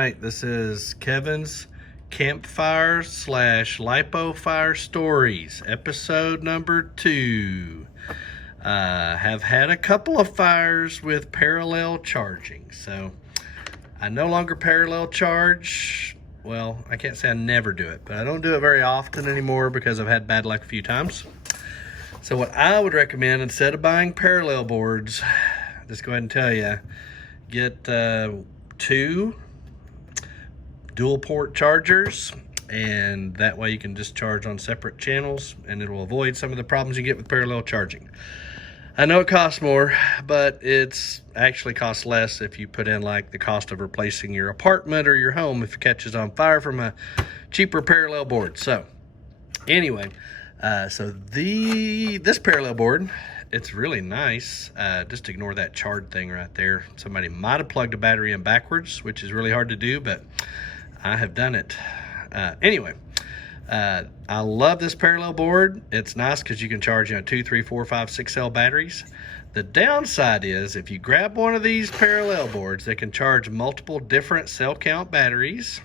right, this is Kevin's Campfire / Lipo Fire Stories, episode number 2. Have had a couple of fires with parallel charging, so I no longer parallel charge. Well, I can't say I never do it, but I don't do it very often anymore because I've had bad luck a few times. So what I would recommend, instead of buying parallel boards, just go ahead and tell you, get 2 dual port chargers, and that way you can just charge on separate channels and it will avoid some of the problems you get with parallel charging. I know it costs more, but it's actually costs less if you put in like the cost of replacing your apartment or your home if it catches on fire from a cheaper parallel board. So anyway, this parallel board, it's really nice. Just ignore that charred thing right there. Somebody might have plugged a battery in backwards, which is really hard to do, but I have done it. Anyway, I love this parallel board. It's nice because you can charge 2, 3, 4, 5, 6 cell batteries. The downside is if you grab one of these parallel boards, they can charge multiple different cell count batteries.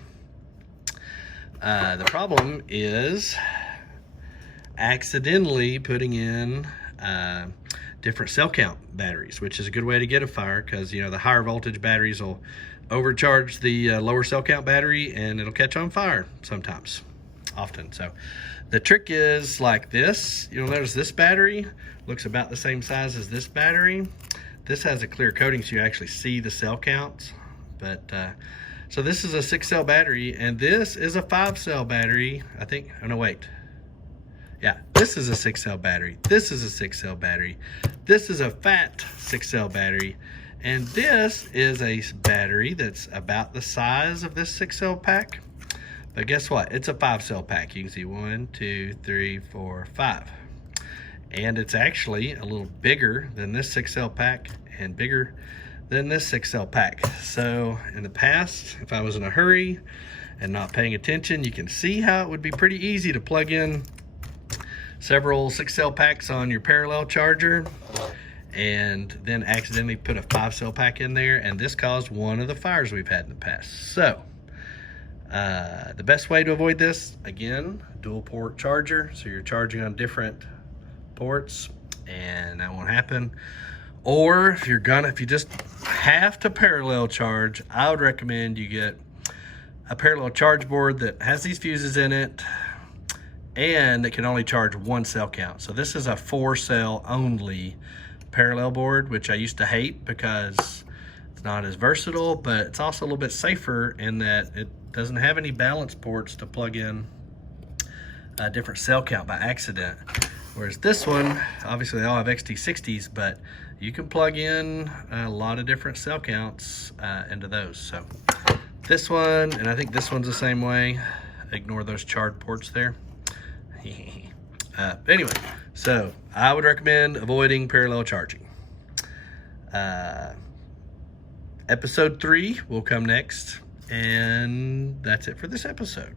The problem is accidentally putting in different cell count batteries, which is a good way to get a fire, because the higher voltage batteries will overcharge the lower cell count battery and it'll catch on fire sometimes, often. So the trick is like this. You'll notice this battery looks about the same size as this battery. This has a clear coating so you actually see the cell counts, but so this is a 6 cell battery and this is a 5 cell battery, I think. Oh no, wait. Yeah, this is a 6 cell battery. This is a 6 cell battery. This is a fat 6 cell battery. And this is a battery that's about the size of this 6 cell pack. But guess what? It's a 5 cell pack. You can see 1, 2, 3, 4, 5. And it's actually a little bigger than this 6 cell pack and bigger than this 6 cell pack. So in the past, if I was in a hurry and not paying attention, you can see how it would be pretty easy to plug in several 6 cell packs on your parallel charger and then accidentally put a 5 cell pack in there, and this caused one of the fires we've had in the past. So the best way to avoid this, again, dual port charger, so you're charging on different ports and that won't happen. Or if you just have to parallel charge, I would recommend you get a parallel charge board that has these fuses in it and it can only charge 1 cell count. So this is a 4 cell only parallel board, which I used to hate because it's not as versatile, but it's also a little bit safer in that it doesn't have any balance ports to plug in a different cell count by accident. Whereas this one, obviously they all have XT60s, but you can plug in a lot of different cell counts into those. So this one, and I think this one's the same way. Ignore those charred ports there. Anyway, so I would recommend avoiding parallel charging. Episode 3 will come next, and that's it for this episode.